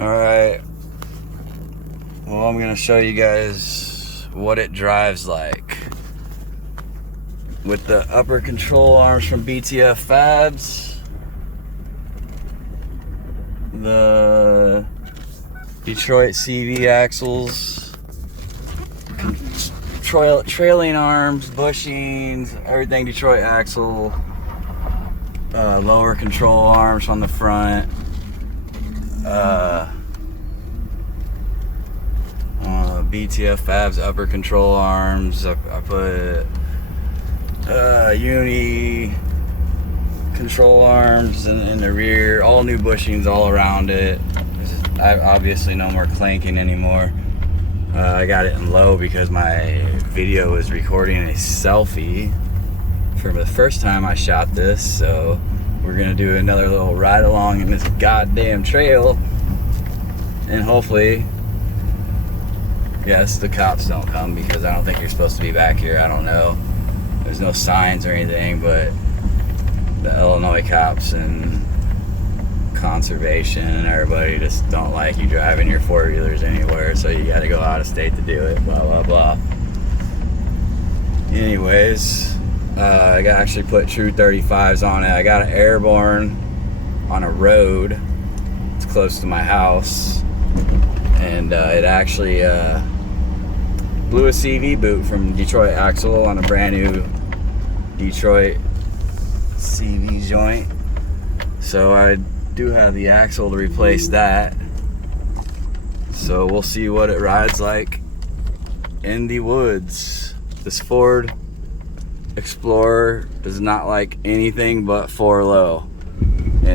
Alright, well, I'm gonna show you guys what it drives like with the upper control arms from BTFabrication, the Detroit CV axles, trailing arms, bushings, everything Detroit axle, lower control arms on the front, BTFabrication's upper control arms. I put uni control arms in the rear, all new bushings all around it. Obviously no more clanking anymore. I got it in low because my video was recording a selfie for the first time I shot this, so we're gonna do another little ride along in this goddamn trail, and hopefully, yes, the cops don't come, because I don't think you're supposed to be back here. I don't know, there's no signs or anything, but the Illinois cops and conservation and everybody just don't like you driving your four-wheelers anywhere, so you got to go out of state to do it, blah blah blah. Anyways, I actually put true 35s on it. I got an airborne on a road, it's close to my house, and it actually blew a CV boot from Detroit axle on a brand new Detroit CV joint, so I do have the axle to replace that. So we'll see what it rides like in the woods. This Ford Explorer does not like anything but 4-low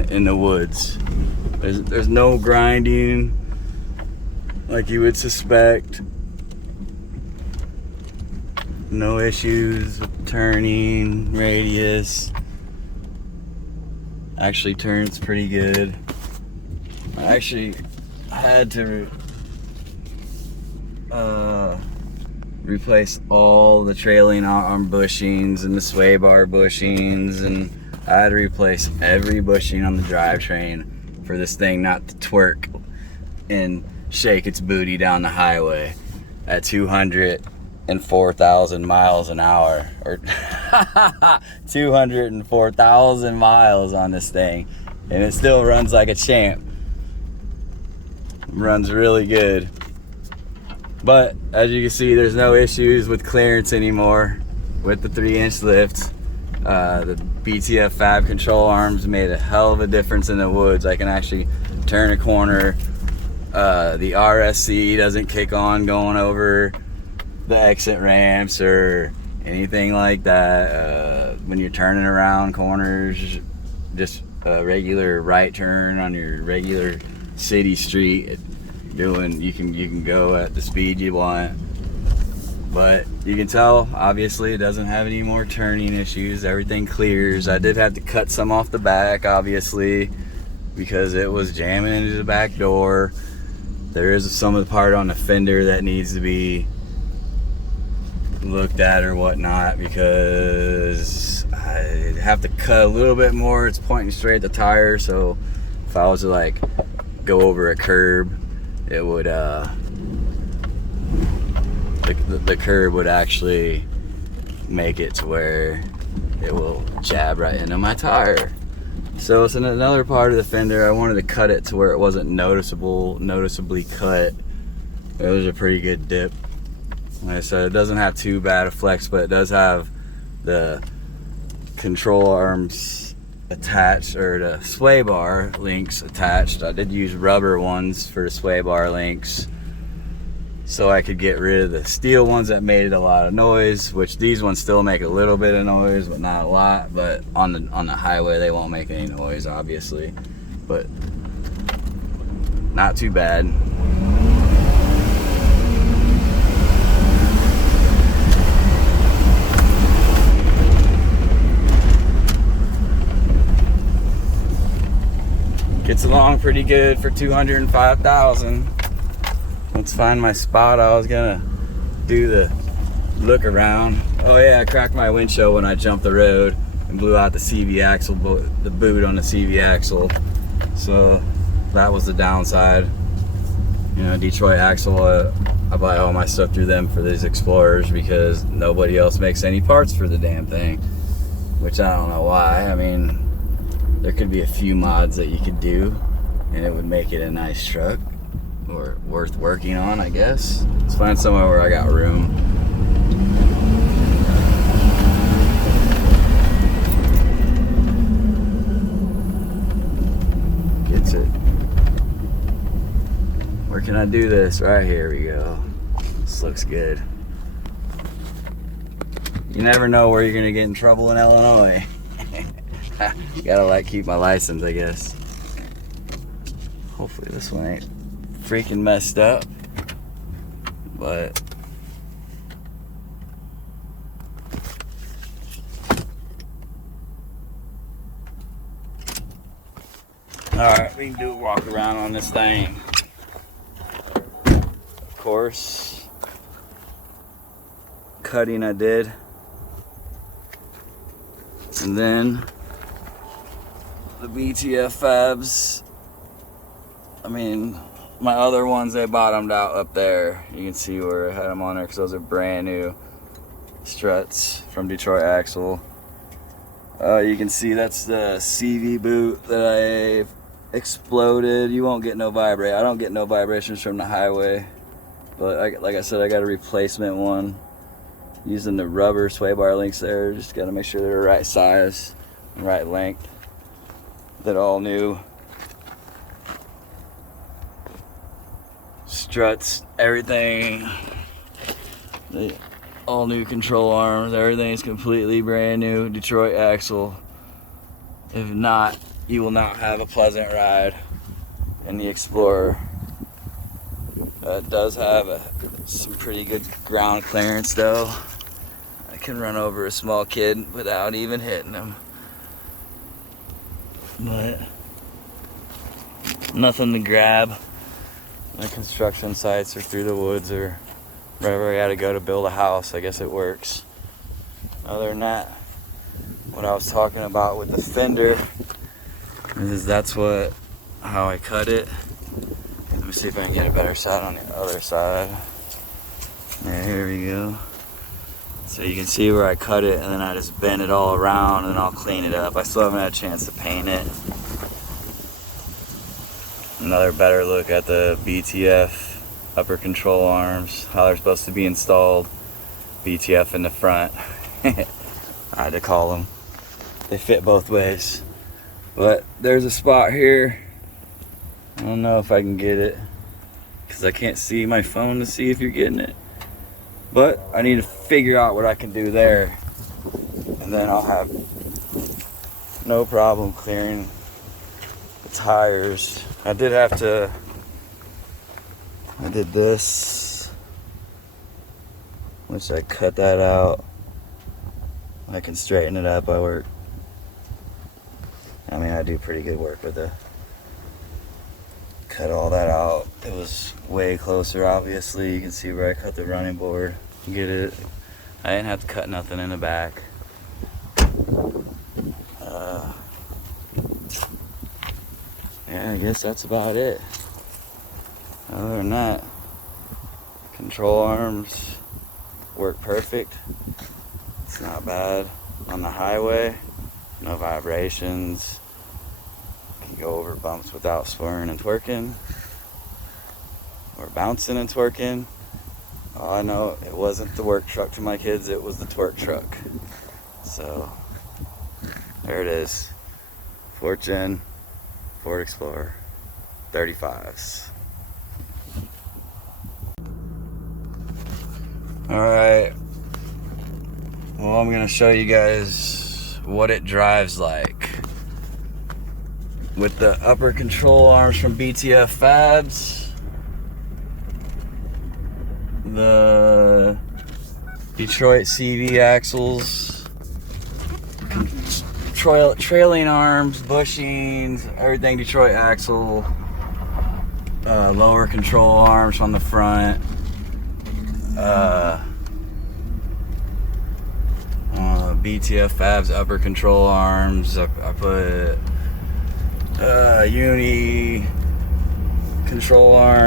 in the woods. There's no grinding like you would suspect. No issues with turning, radius. Actually turns pretty good. I actually had to replace all the trailing arm bushings and the sway bar bushings, and I had to replace every bushing on the drivetrain for this thing not to twerk and shake its booty down the highway at 204,000 miles an hour, or 204,000 miles on this thing, and it still runs like a champ. Runs really good. But as you can see, there's no issues with clearance anymore with the 3-inch lift. The BTFabrication control arms made a hell of a difference in the woods. I can actually turn a corner. The RSC doesn't kick on going over the exit ramps or anything like that. When you're turning around corners, just a regular right turn on your regular city street, you can go at the speed you want. But you can tell, obviously, it doesn't have any more turning issues. Everything clears. I did have to cut some off the back, obviously, because it was jamming into the back door. There is some of the part on the fender that needs to be looked at or whatnot, because I have to cut a little bit more. It's pointing straight at the tire, so if I was to like go over a curb, it would the curb would actually make it to where it will jab right into my tire. So it's in another part of the fender. I wanted to cut it to where it wasn't noticeably cut. It was a pretty good dip. Like I said, it doesn't have too bad a flex, but it does have the control arms attached, or the sway bar links attached. I did use rubber ones for the sway bar links, so I could get rid of the steel ones that made a lot of noise, which these ones still make a little bit of noise, but not a lot. But on the highway, they won't make any noise, obviously, but not too bad. Gets along pretty good for 205,000. Let's find my spot. I was gonna do the look around. Oh yeah, I cracked my windshield when I jumped the road and blew out the CV axle, the boot on the CV axle. So that was the downside. You know, Detroit Axle, I buy all my stuff through them for these Explorers because nobody else makes any parts for the damn thing, which I don't know why. I mean, there could be a few mods that you could do and it would make it a nice truck or worth working on, I guess. Let's find somewhere where I got room. Gets it. Where can I do this? Right here we go. This looks good. You never know where you're gonna get in trouble in Illinois. Gotta like keep my license, I guess. Hopefully this one ain't freaking messed up. But alright, we can do a walk around on this thing. Of course, cutting I did. And then the BTFabs, I mean, my other ones, they bottomed out up there. You can see where I had them on there because those are brand new struts from Detroit Axle. You can see that's the CV boot that I exploded. You won't get no vibrate. I don't get no vibrations from the highway. But like I said, I got a replacement one using the rubber sway bar links there. Just got to make sure they're the right size and right length. That all new struts, everything, the all new control arms, everything's completely brand new. Detroit Axle. If not, you will not have a pleasant ride in the Explorer. It does have some pretty good ground clearance though. I can run over a small kid without even hitting him. But nothing to grab. My construction sites or through the woods or wherever I gotta go to build a house, I guess it works. Other than that, what I was talking about with the fender is that's how I cut it. Let me see if I can get a better shot on the other side. Yeah, here we go. So you can see where I cut it, and then I just bend it all around, and then I'll clean it up. I still haven't had a chance to paint it. Another better look at the BTF upper control arms, how they're supposed to be installed. BTF in the front. I had to call them. They fit both ways. But there's a spot here. I don't know if I can get it because I can't see my phone to see if you're getting it. But I need to figure out what I can do there. And then I'll have no problem clearing the tires. I did this, which I cut that out. I can straighten it up. I do pretty good work with it. Cut all that out. It was way closer, obviously. You can see where I cut the running board. Get it. I didn't have to cut nothing in the back. Yeah, I guess that's about it. Other than that, control arms work perfect. It's not bad on the highway. No vibrations. Can go over bumps without spurring and twerking or bouncing and twerking. All I know, it wasn't the work truck to my kids, it was the twerk truck. So there it is. 4th gen Ford Explorer 35s. Alright, well, I'm gonna show you guys what it drives like with the upper control arms from BTFabrication, the Detroit CV axles, trailing arms, bushings, everything Detroit axle, lower control arms on the front, BTFabrication upper control arms. I put uni control arm.